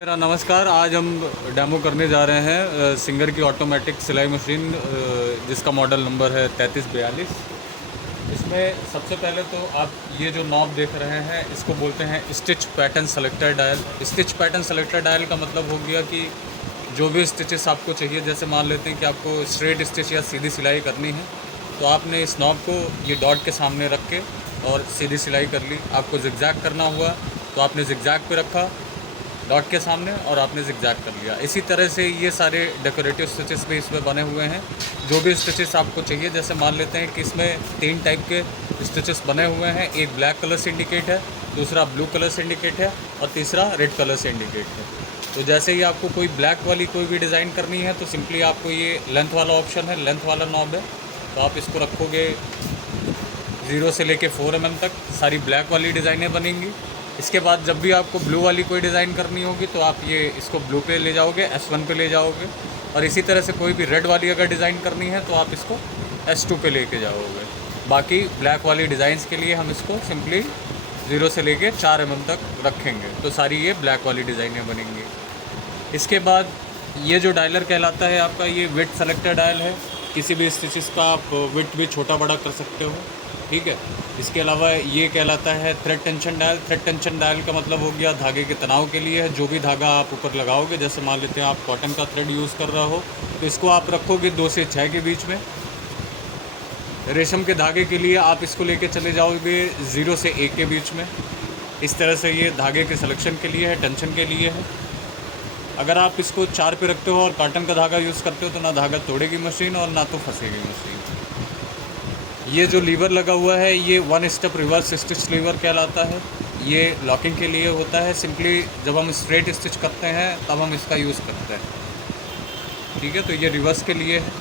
मेरा नमस्कार। आज हम डेमो करने जा रहे हैं सिंगर की ऑटोमेटिक सिलाई मशीन, जिसका मॉडल नंबर है 3342। इसमें सबसे पहले तो आप ये जो नॉब देख रहे हैं इसको बोलते हैं stitch pattern selector dial. Stitch pattern selector dial का मतलब हो गया कि जो भी स्टिचेस आपको चाहिए, जैसे मान लेते हैं कि आपको स्ट्रेट स्टिच या सीधी सिलाई करनी है तो आपने इस नॉब को ये डॉट के सामने रख के और सीधी सिलाई कर ली। आपको जिगजैग करना हुआ तो आपने जिगजैग पे रखा डॉट के सामने और आपने जिगजैग कर लिया। इसी तरह से ये सारे डेकोरेटिव स्टिचेस भी इसमें बने हुए हैं। जो भी स्टिचेस आपको चाहिए, जैसे मान लेते हैं कि इसमें 3 टाइप के स्टिचेस बने हुए हैं। एक ब्लैक कलर से इंडिकेट है, दूसरा ब्लू कलर से इंडिकेट है और तीसरा रेड कलर से इंडिकेट है। तो जैसे ही आपको कोई ब्लैक वाली कोई भी डिज़ाइन करनी है तो सिंपली आपको ये लेंथ वाला ऑप्शन है, लेंथ वाला नॉब है, तो आप इसको रखोगे 0 से लेके 4 mm तक सारी ब्लैक वाली डिज़ाइनें बनेंगी। इसके बाद जब भी आपको ब्लू वाली कोई डिज़ाइन करनी होगी तो आप ये इसको ब्लू पे ले जाओगे, S1 पे ले जाओगे। और इसी तरह से कोई भी रेड वाली अगर डिज़ाइन करनी है तो आप इसको S2 पे लेके जाओगे। बाकी ब्लैक वाली डिज़ाइंस के लिए हम इसको सिंपली 0 से लेके 4 mm तक रखेंगे, तो सारी ये ब्लैक वाली डिज़ाइनें बनेंगी। इसके बाद ये जो डायलर कहलाता है आपका, ये विड्थ सेलेक्टर डायल है। किसी भी स्टिचेस का आप विड्थ भी छोटा बड़ा कर सकते हो, ठीक है। इसके अलावा ये कहलाता है thread tension dial. Thread tension dial का मतलब हो गया धागे के तनाव के लिए है। जो भी धागा आप ऊपर लगाओगे, जैसे मान लेते हैं आप कॉटन का थ्रेड यूज़ कर रहा हो तो इसको आप रखोगे 2 से 6 के बीच में। रेशम के धागे के लिए आप इसको लेके चले जाओगे 0 से 1 के बीच में। इस तरह से ये धागे के सिलेक्शन के लिए है, टेंशन के लिए है। अगर आप इसको 4 पे रखते हो और कॉटन का धागा यूज़ करते हो तो ना धागा तोड़ेगी मशीन और ना तो फंसेगी मशीन। ये जो लीवर लगा हुआ है ये 1 स्टेप रिवर्स स्टिच लीवर कहलाता है। ये लॉकिंग के लिए होता है। सिंपली जब हम स्ट्रेट स्टिच करते हैं तब हम इसका यूज़ करते हैं, ठीक है। तो ये रिवर्स के लिए है।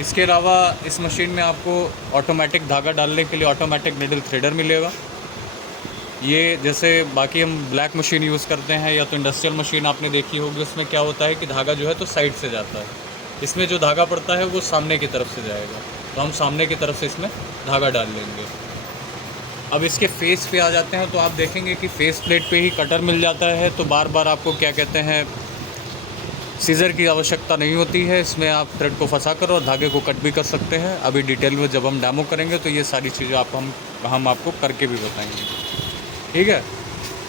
इसके अलावा इस मशीन में आपको ऑटोमेटिक धागा डालने के लिए ऑटोमेटिक निडल थ्रेडर मिलेगा। ये जैसे बाकी हम ब्लैक मशीन यूज़ करते हैं या तो इंडस्ट्रियल मशीन आपने देखी होगी, उसमें क्या होता है कि धागा जो है तो साइड से जाता है। इसमें जो धागा पड़ता है वो सामने की तरफ से जाएगा, तो हम सामने की तरफ से इसमें धागा डाल लेंगे। अब इसके फेस पे आ जाते हैं तो आप देखेंगे कि फेस प्लेट पे ही कटर मिल जाता है, तो बार बार आपको क्या कहते हैं सीज़र की आवश्यकता नहीं होती है। इसमें आप थ्रेड को फंसा कर और धागे को कट भी कर सकते हैं। अभी डिटेल में जब हम डेमो करेंगे तो ये सारी चीज़ें हम आपको करके भी बताएंगे, ठीक है।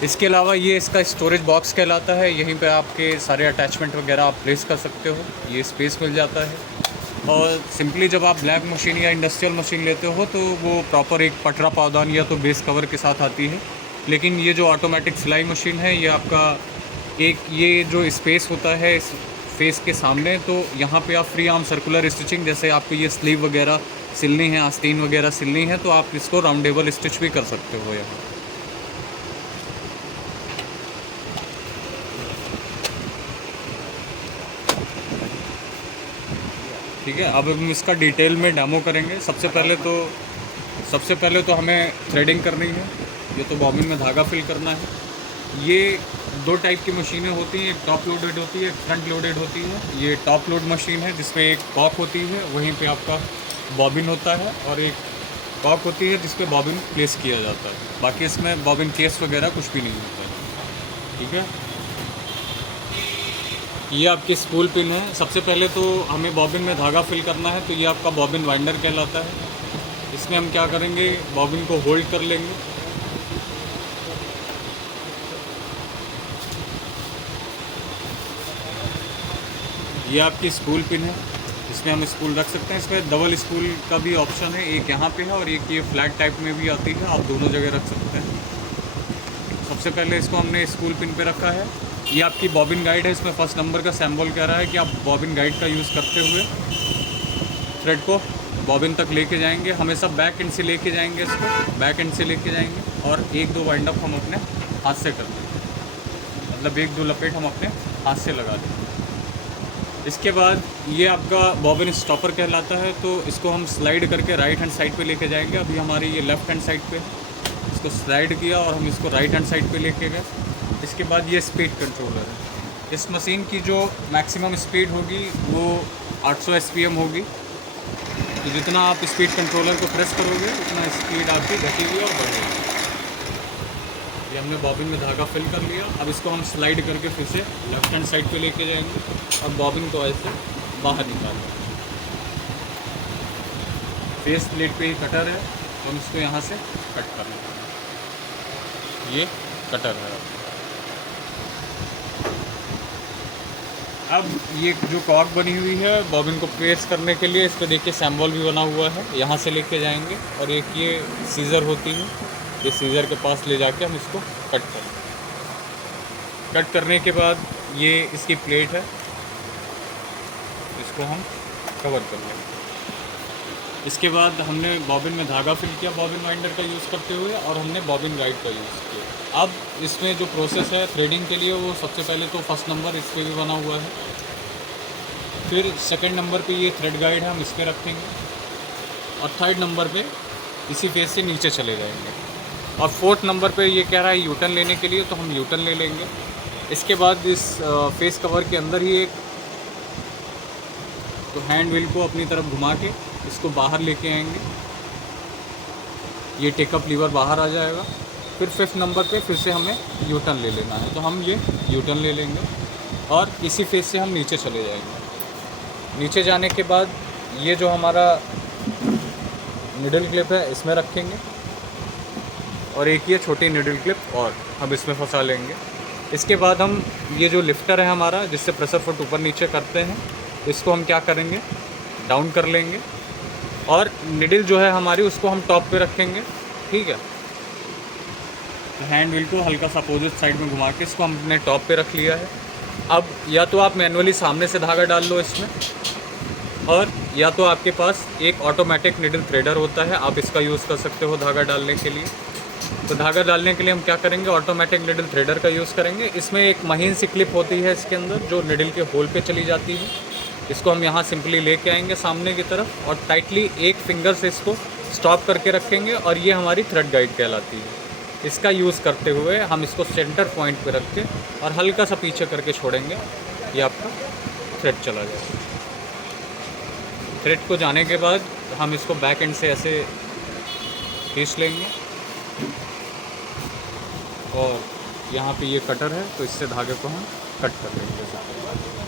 इसके अलावा ये इसका स्टोरेज बॉक्स कहलाता है। यहीं पे आपके सारे अटैचमेंट वगैरह आप प्लेस कर सकते हो, ये स्पेस मिल जाता है। और सिंपली जब आप ब्लैक मशीन या इंडस्ट्रियल मशीन लेते हो तो वो प्रॉपर एक पटरा पावदान या तो बेस कवर के साथ आती है। लेकिन ये जो ऑटोमेटिक सिलाई मशीन है ये आपका एक ये जो स्पेस होता है इस फेस के सामने, तो यहाँ पे आप फ्री आर्म सर्कुलर स्टिचिंग, जैसे आपको ये स्लीव वगैरह सिलनी है, आस्तीन वगैरह सिलनी है, तो आप इसको राउंडेबल स्टिच भी कर सकते हो यहाँ। ठीक है, अब हम इसका डिटेल में डेमो करेंगे। सबसे पहले तो हमें थ्रेडिंग करनी है। ये तो बॉबिन में धागा फिल करना है। ये 2 टाइप की मशीनें होती हैं, एक टॉप लोडेड होती है, एक फ्रंट लोडेड होती है। ये टॉप लोड मशीन है जिसमें एक कॉक होती है, वहीं पे आपका बॉबिन होता है, और एक कॉक होती है जिस पे बॉबिन प्लेस किया जाता है। बाकी इसमें बॉबिन केस वगैरह कुछ भी नहीं होता है, ठीक है। ये आपकी स्पूल पिन है। सबसे पहले तो हमें बॉबिन में धागा फिल करना है, तो ये आपका बॉबिन वाइंडर कहलाता है। इसमें हम क्या करेंगे, बॉबिन को होल्ड कर लेंगे। ये आपकी स्पूल पिन है, इसमें हम स्पूल रख सकते हैं। इसमें डबल स्पूल का भी ऑप्शन है, एक यहाँ पे है और एक ये फ्लैट टाइप में भी आती है, आप दोनों जगह रख सकते हैं। सबसे पहले इसको हमने स्पूल पिन पे रखा है। ये आपकी बॉबिन गाइड है, इसमें फर्स्ट नंबर का सिंबल कह रहा है कि आप बॉबिन गाइड का यूज़ करते हुए थ्रेड को बॉबिन तक लेके जाएंगे। हमेशा बैक एंड से लेके जाएंगे, इसको बैक एंड से लेके जाएंगे और 1-2 वाइंड अप हम अपने हाथ से कर देंगे, मतलब 1-2 लपेट हम अपने हाथ से लगा देंगे। इसके बाद ये आपका बॉबिन स्टॉपर कहलाता है, तो इसको हम स्लाइड करके राइट हैंड साइड पे लेके जाएंगे। अभी हमारी ये लेफ़्ट हैंड साइड पे है, इसको स्लाइड किया और हम इसको राइट हैंड साइड पे लेके गए। इसके बाद ये स्पीड कंट्रोलर है। इस मशीन की जो मैक्सिमम स्पीड होगी वो 800 SPM होगी। तो जितना आप स्पीड कंट्रोलर को प्रेस करोगे उतना स्पीड आपकी घटेगी और बढ़ेगी। ये हमने बॉबिन में धागा फिल कर लिया। अब इसको हम स्लाइड करके फिर से लेफ्ट हैंड साइड पे लेके जाएंगे और बॉबिन को ऐसे बाहर निकालेंगे। फेस प्लेट पे ही कटर है तो हम इसको यहाँ से कट कर लेंगे। ये कटर है। अब ये जो कॉर्क बनी हुई है बॉबिन को प्रेस करने के लिए, इस पर देखिए सैम्बल भी बना हुआ है, यहाँ से लेके जाएंगे और एक ये सीज़र होती है, ये सीज़र के पास ले जाके हम इसको कट करेंगे। कट करने के बाद ये इसकी प्लेट है, इसको हम कवर कर लेंगे। इसके बाद हमने बॉबिन में धागा फिल किया बॉबिन वाइंडर का यूज़ करते हुए, और हमने बॉबिन गाइड का यूज़ किया। अब इसमें जो प्रोसेस है थ्रेडिंग के लिए, वो सबसे पहले तो फर्स्ट नंबर इस पर भी बना हुआ है, फिर सेकंड नंबर पे ये थ्रेड गाइड है, हम इस पर रखेंगे, और थर्ड नंबर पे इसी फेस से नीचे चले जाएंगे, और फोर्थ नंबर पे ये कह रहा है यूटर्न लेने के लिए, तो हम यूटर्न ले लेंगे। इसके बाद इस फेस कवर के अंदर ही एक तो हैंड व्हील को अपनी तरफ घुमा के इसको बाहर लेके आएंगे, ये टेकअप लीवर बाहर आ जाएगा। फिर फिफ्थ नंबर पे फिर से हमें यूटर्न ले लेना है, तो हम ये यूटर्न ले लेंगे और इसी फेस से हम नीचे चले जाएंगे। नीचे जाने के बाद ये जो हमारा निडल क्लिप है इसमें रखेंगे, और एक ये छोटी निडल क्लिप और हम इसमें फंसा लेंगे। इसके बाद हम ये जो लिफ्टर है हमारा, जिससे प्रेशर फुट ऊपर नीचे करते हैं, इसको हम क्या करेंगे, डाउन कर लेंगे, और निडल जो है हमारी उसको हम टॉप पे रखेंगे। ठीक है, हैंड व्हील को हल्का सा अपोजिट साइड में घुमा के इसको हमने टॉप पे रख लिया है। अब या तो आप मैनुअली सामने से धागा डाल लो इसमें, और या तो आपके पास एक ऑटोमेटिक निडल थ्रेडर होता है, आप इसका यूज़ कर सकते हो धागा डालने के लिए। तो धागा डालने के लिए हम क्या करेंगे, ऑटोमेटिक निडल थ्रेडर का यूज़ करेंगे। इसमें एक महीन सी क्लिप होती है इसके अंदर, जो निडल के होल पे चली जाती है। इसको हम यहाँ सिंपली लेके आएंगे सामने की तरफ, और टाइटली एक फिंगर से इसको स्टॉप करके रखेंगे, और ये हमारी थ्रेड गाइड कहलाती है। इसका यूज़ करते हुए हम इसको सेंटर पॉइंट पे रख के और हल्का सा पीछे करके छोड़ेंगे, ये आपका थ्रेड चला जाएगा। थ्रेड को जाने के बाद हम इसको बैक एंड से ऐसे खींच लेंगे, और यहाँ पे ये कटर है तो इससे धागे को हम कट कर लेंगे।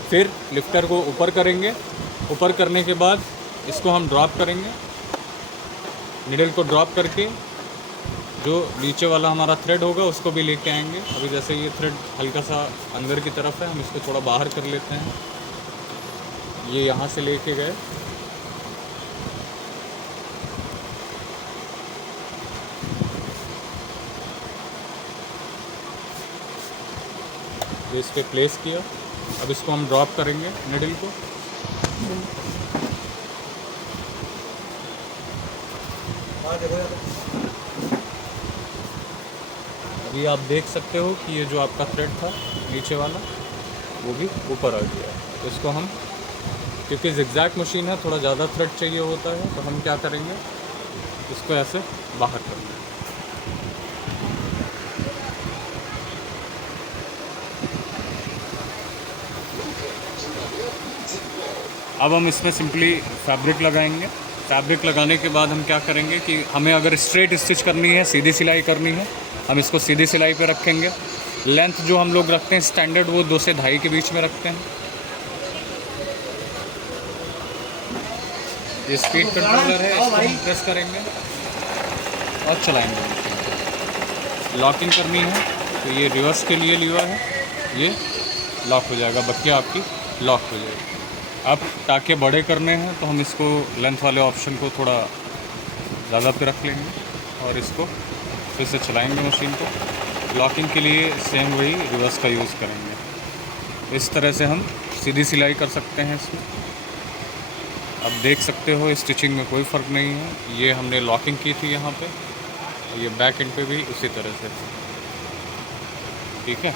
फिर लिफ्टर को ऊपर करेंगे, ऊपर करने के बाद इसको हम ड्रॉप करेंगे, निडल को ड्रॉप करके जो नीचे वाला हमारा थ्रेड होगा उसको भी लेके आएंगे। अभी जैसे ये थ्रेड हल्का सा अंदर की तरफ है, हम इसको थोड़ा बाहर कर लेते हैं। ये यहाँ से लेके गए, ये इस पर प्लेस किया। अब इसको हम ड्रॉप करेंगे निडल को, अभी आप देख सकते हो कि ये जो आपका थ्रेड था नीचे वाला वो भी ऊपर आ गया है। तो इसको हम, क्योंकि ज़िगज़ैग मशीन है, थोड़ा ज़्यादा थ्रेड चाहिए होता है, तो हम क्या करेंगे, इसको ऐसे बाहर कर लेंगे। अब हम इसमें सिंपली फैब्रिक लगाएंगे। फैब्रिक लगाने के बाद हम क्या करेंगे कि हमें अगर स्ट्रेट स्टिच करनी है, सीधी सिलाई करनी है, हम इसको सीधी सिलाई पे रखेंगे। लेंथ जो हम लोग रखते हैं स्टैंडर्ड, वो 2 से 2.5 के बीच में रखते हैं। ये स्पीड कंट्रोलर है, इसको हम प्रेस करेंगे और चलाएंगे। लॉकिंग करनी है तो ये रिवर्स के लिए लीवर है, ये लॉक हो जाएगा, बक्के आपकी लॉक हो जाएगी। अब टाके बड़े करने हैं तो हम इसको लेंथ वाले ऑप्शन को थोड़ा ज़्यादा पे रख लेंगे और इसको फिर से चलाएंगे मशीन को। लॉकिंग के लिए सेम वही रिवर्स का यूज़ करेंगे। इस तरह से हम सीधी सिलाई कर सकते हैं इसमें। अब देख सकते हो स्टिचिंग में कोई फ़र्क नहीं है। ये हमने लॉकिंग की थी यहाँ पे, ये बैक एंड पे भी उसी तरह से, ठीक है।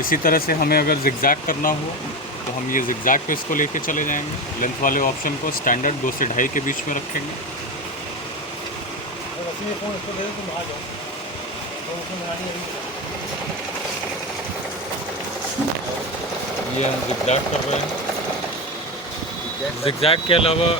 इसी तरह से हमें अगर ज़िगज़ैग करना हो तो हम ये ज़िगज़ैग पे इसको लेके चले जाएंगे। लेंथ वाले ऑप्शन को स्टैंडर्ड 2 से 2.5 के बीच में रखेंगे। ये हम ज़िगज़ैग कर रहे हैं। ज़िगज़ैग के अलावा